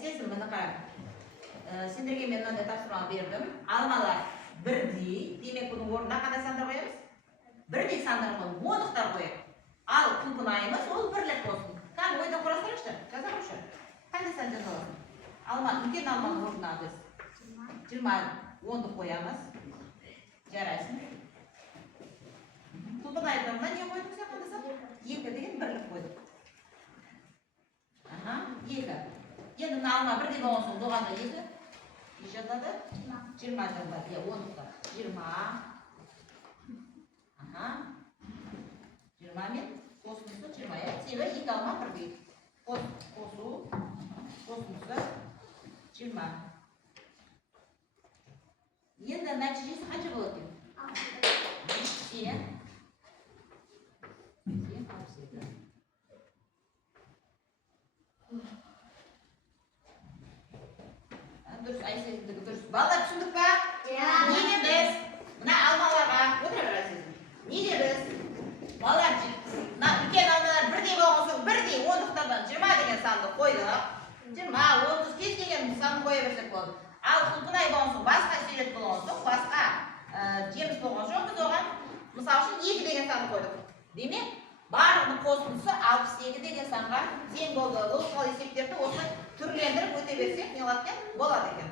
Әсесін мені қара. Сендерге мен мынандай тапсырма бердім. Алмалар бірдей, демек бұның орнына қандай сандар қоямыз? Бірдей сандар қойып, ондықтар қойып. Ал құлпынайымыз ол бірлік болсын. Қан ойда құрастырышты, жаза қойшы. Қандай сан жазаласын? Алма, үлкен алманың орнына біз 20 ондық қоямыз. Жарайсын. Құлпынайдың не қойдық сен қандай сан? 2 деген бірлік қойдық. Екі. Енді мына алма бірдей болған соң доғанда 2. Неше жатады? 20 жатады. 10-ықта. 20. 20 мен қосындысы 20. Себебі 2 алма бірдей. Қосындысы 20. Енді нәтижесі қанша болады екен? 7. Дұрыс, Айсезімдікі дұрыс. Балалар түсіндік па? Неге біз мына алмаларға отыра бір Айсезім. Неге біз балалар мына үлкен алмалар бірдей болған соң бірдей 10-ықтардан 20 деген санды қойдық. 20, 30 кез келген санды қоя берсек болды. Ал құлпынай болған соң басқа сурет болған соң басқа жеміс болған соң біз оған мысал үшін 2 деген санды қойдық. Демек барлығының қосындысы 62 деген санға тең болды. Логикалық есептерді осы түрлендіріп өте берсек не болады екен? Болады екен.